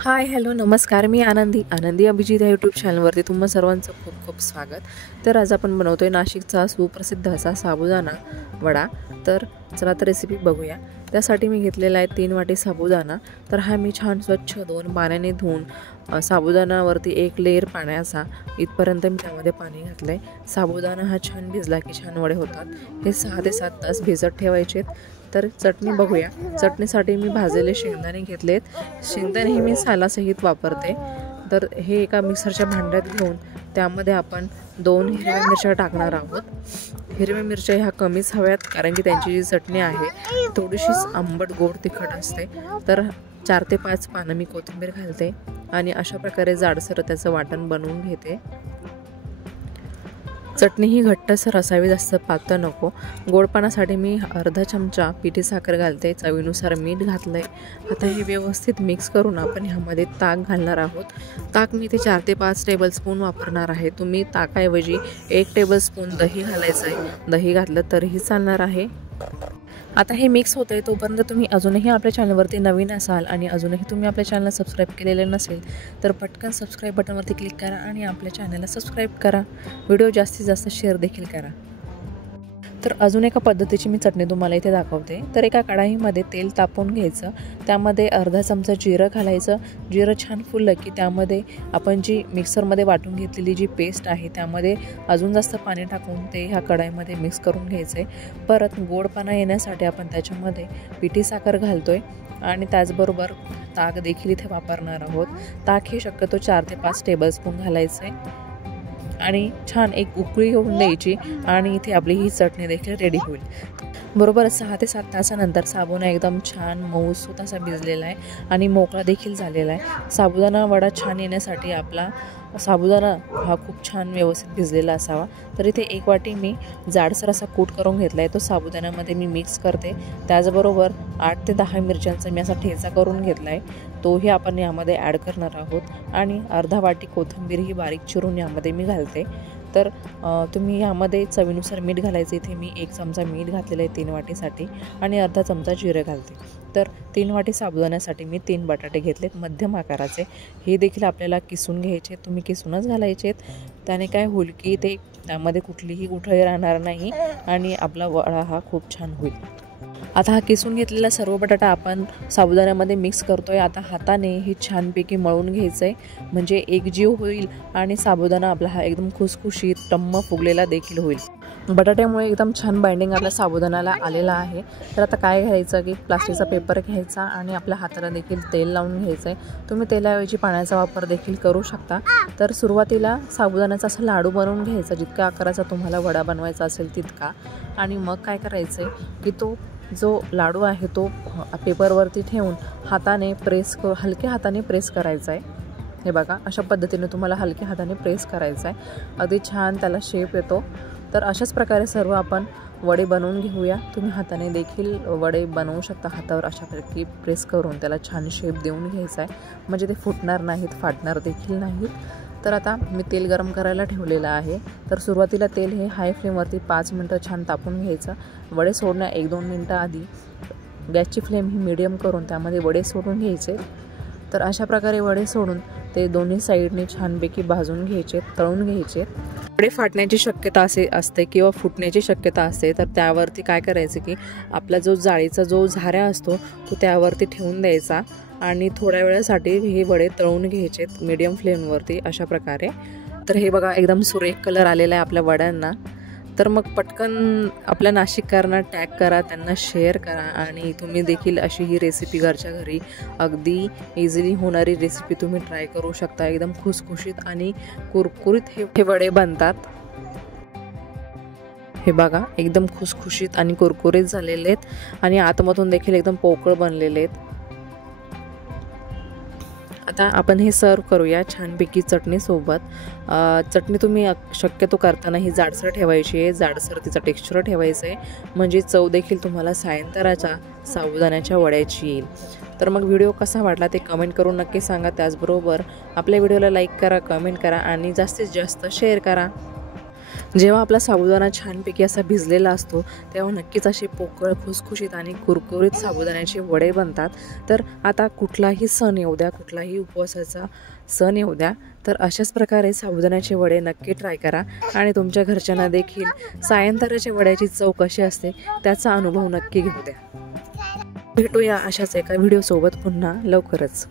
Hi hello नमस्कार. मी आनंदी अभिजित या यूट्यूब चॅनलवरती तुम्हा सर्वांचं खूप खूप स्वागत. तर आज आपण बनवतोय नाशिकचा सुप्रसिद्ध असा साबुदाणा वडा. तर चला तर रेसिपी बघूया. त्यासाठी मी घेतलेला आहे 3 वाटी साबुदाणा. तर हा मी छान स्वच्छ 2 पाण्याने धुवून साबुदाण्यावरती एक लेयर पाण्याचा इथपर्यंत मी त्यामध्ये पाणी घातलं आहे. साबुदाणा हा छान भिजला की छान वडे होतात. हे 6 ते 7 तास भिजत ठेवायचे. तर चटणी बघूया. चटणीसाठी मी भाजलेले शेंगदाणे घेतलेत. शेंगदाणे हे मी सालासहित वापरते. तर हे एका मिक्सरच्या भांड्यात घेऊन त्यामध्ये आपण 2 हिरव्या मिरच्या टाकणार आहोत. हिरव्या मिरच्या ह्या कमीच हव्यात, कारण की त्यांची जी चटणी आहे थोडीशीच आंबट गोड तिखट असते. तर 4 ते 5 पानं मी कोथिंबीर घालते आणि अशा प्रकारे जाडसर त्याचं वाटण बनवून घेते. चटणी ही घट्टसर असावी, जास्त पातळ नको. गोडपणासाठी मी अर्धा चमचा पिठी साखर घालते. चवीनुसार मीठ घातलंय. आता हे व्यवस्थित मिक्स करून आपण ह्यामध्ये ताक घालणार आहोत. ताक मी इथे 4 ते 5 टेबलस्पून वापरणार आहे. तुम्ही ताकाऐवजी 1 टेबलस्पून दही घालायचं आहे. दही घातलं तरीही चालणार आहे. आता हे मिक्स होतं आहे तोपर्यंत तुम्ही अजूनही आपल्या चॅनलवरती नवीन असाल आणि अजूनही तुम्ही आपल्या चॅनलला सबस्क्राईब केलेले नसेल तर पटकन सबस्क्राईब बटनवरती क्लिक करा आणि आपल्या चॅनलला सबस्क्राईब करा. व्हिडिओ जास्तीत जास्त शेअर देखील करा. तर अजून एका पद्धतीची मी चटणी तुम्हाला इथे दाखवते. तर एका कढाईमध्ये तेल तापवून घ्यायचं. त्यामध्ये अर्धा चमचा जिरं घालायचं. जिरं छान फुललं की त्यामध्ये आपण जी मिक्सरमध्ये वाटून घेतलेली जी पेस्ट आहे त्यामध्ये अजून जास्त पाणी टाकून ते ह्या कढाईमध्ये मिक्स करून घ्यायचं आहे. परत गोडपणा येण्यासाठी आपण त्याच्यामध्ये पिठी साखर घालतो आहे आणि त्याचबरोबर ताक देखील इथे वापरणार आहोत. ताक हे शक्यतो 4 ते 5 टेबलस्पून घालायचं आहे आणि छान एक उकळी येऊन द्यायची आणि इथे आपली ही चटणी देखील रेडी होईल. बरोबर 6 ते 7 तासानंतर साबुदाणा एकदम छान मऊसूत असा भिजलेला आहे आणि मोकळा देखील झालेला आहे. साबुदाणा वडा छान येण्यासाठी आपला साबुदाणा हा खूप छान व्यवस्थित भिजलेला असावा. तर इथे 1 वाटी मी जाडसर असा कूट करून घेतला आहे. तो साबुदाण्यामध्ये मी मिक्स करते. त्याचबरोबर 8 ते 10 मिरच्यांचा मी असा ठेचा करून घेतला आहे. तोही आपण यामध्ये ॲड करणार आहोत आणि अर्धा वाटी कोथिंबीर ही बारीक चिरून यामध्ये मी घालते. तर तुम्ही यामध्ये चवीनुसार मीठ घालायचं. इथे मी 1 चमचा मीठ घातलेलं आहे 3 वाटीसाठी आणि अर्धा चमचा जिरे घालते. तर 3 वाटी साबुदाण्यासाठी मी 3 बटाटे घेतलेत मध्यम आकाराचे. हे देखील आपल्याला किसून घ्यायचे. तुम्ही किसूनच घालायचे. त्याने काय होईल की ते त्यामध्ये कुठलीही गुठळी राहणार नाही आणि आपला वडा हा खूप छान होईल. आता हा किसून घेतलेला सर्व बटाटा आपण साबुदाण्यामध्ये मिक्स करतोय. आता हाताने हे छानपैकी मळून घ्यायचं आहे, म्हणजे एकजीव होईल आणि साबुदाणा आपला हा एकदम खुसखुशीत टम्म फुगलेला देखील होईल. बटाट्यामुळे एकदम छान बाइंडिंग आपल्या साबुदाण्याला आलेला आहे. तर आता काय घ्यायचं की प्लास्टिकचा पेपर घ्यायचा आणि आपल्या हाताला देखील तेल लावून घ्यायचं आहे. तुम्ही तेलाऐवजी पाण्याचा वापर देखील करू शकता. तर सुरुवातीला साबुदाण्याचा असा लाडू बनवून घ्यायचा, जितक्या आकाराचा तुम्हाला वडा बनवायचा असेल तितका. आणि मग काय करायचं आहे की तो जो लाडू आहे तो पेपरवरती ठेवून हाताने हलक्या हाताने प्रेस करायचा आहे. हे बघा, अशा पद्धतीने तुम्हाला हलक्या हाताने प्रेस करायचा आहे. अगदी छान त्याला शेप येतो. तर अशाच प्रकारे सर्व आपण वडे बनवून घेऊया. तुम्ही हाताने देखील वडे बनवू शकता. हातावर अशापैकी प्रेस करून त्याला छान शेप देऊन घ्यायचा आहे, म्हणजे ते फुटणार नाहीत, फाटणार देखील नाहीत. तर आता मी तेल गरम करायला ठेवलेलं आहे. तर सुरुवातीला तेल हे हाय फ्लेमवरती 5 मिनटं छान तापून घ्यायचं. वडे सोडण्या 1-2 मिनटं आधी गॅसची फ्लेम ही मीडियम करून त्यामध्ये वडे सोडून घ्यायचे. तर अशा प्रकारे वडे सोडून ते दोन्ही साईडने छानपैकी भाजून घ्यायचे, तळून घ्यायचे. वडे फाटण्याची शक्यता असते किंवा फुटण्याची शक्यता असते. तर त्यावरती काय करायचं की आपला जो जाळीचा जो झाऱ्या असतो तो त्यावरती ठेवून द्यायचा आणि थोड्या वेळासाठी हे वडे तळून घ्यायचे मीडियम फ्लेमवरती अशा प्रकारे. तर हे बघा, एकदम सुरेख कलर आलेला आहे आपल्या वड्यांना. तर मग पटकन आपल्या नाशिककरांना टॅग करा, त्यांना शेअर करा आणि तुम्ही देखील अशी ही रेसिपी घरच्या घरी अगदी इझिली होणारी रेसिपी तुम्ही ट्राय करू शकता. एकदम खुसखुशीत आणि कुरकुरीत हे वडे बनतात. हे बघा, एकदम खुसखुशीत आणि कुरकुरीत झालेले आहेत आणि आतमधून देखील एकदम पोकळ बनलेले आहेत. आता आपण हे सर्व करूया छानपैकी चटणीसोबत. चटणी तुम्ही शक्यतो करताना ही जाडसर ठेवायची आहे. जाडसर तिचा टेक्स्चर ठेवायचं आहे, म्हणजे चव देखील तुम्हाला सायंकाळच्या साबुदाण्याच्या वड्याची येईल. तर मग व्हिडिओ कसा वाटला ते कमेंट करून नक्की सांगा. त्याचबरोबर आपल्या व्हिडिओला लाईक करा, कमेंट करा आणि जास्तीत जास्त शेअर करा. जेव्हा आपला साबुदाणा छानपैकी असा भिजलेला असतो तेव्हा नक्कीच असे पोकळ, खुसखुशीत आणि कुरकुरीत साबुदाण्याचे वडे बनतात. तर आता कुठलाही सण येऊ द्या, कुठलाही उपवासाचा सण येऊ द्या, तर अशाच प्रकारे साबुदाण्याचे वडे नक्की ट्राय करा आणि तुमच्या घरच्यांना देखील सायंकाळच्या वड्याची चव कशी असते त्याचा अनुभव नक्की घेऊ द्या. भेटूया अशाच एका व्हिडिओसोबत पुन्हा लवकरच.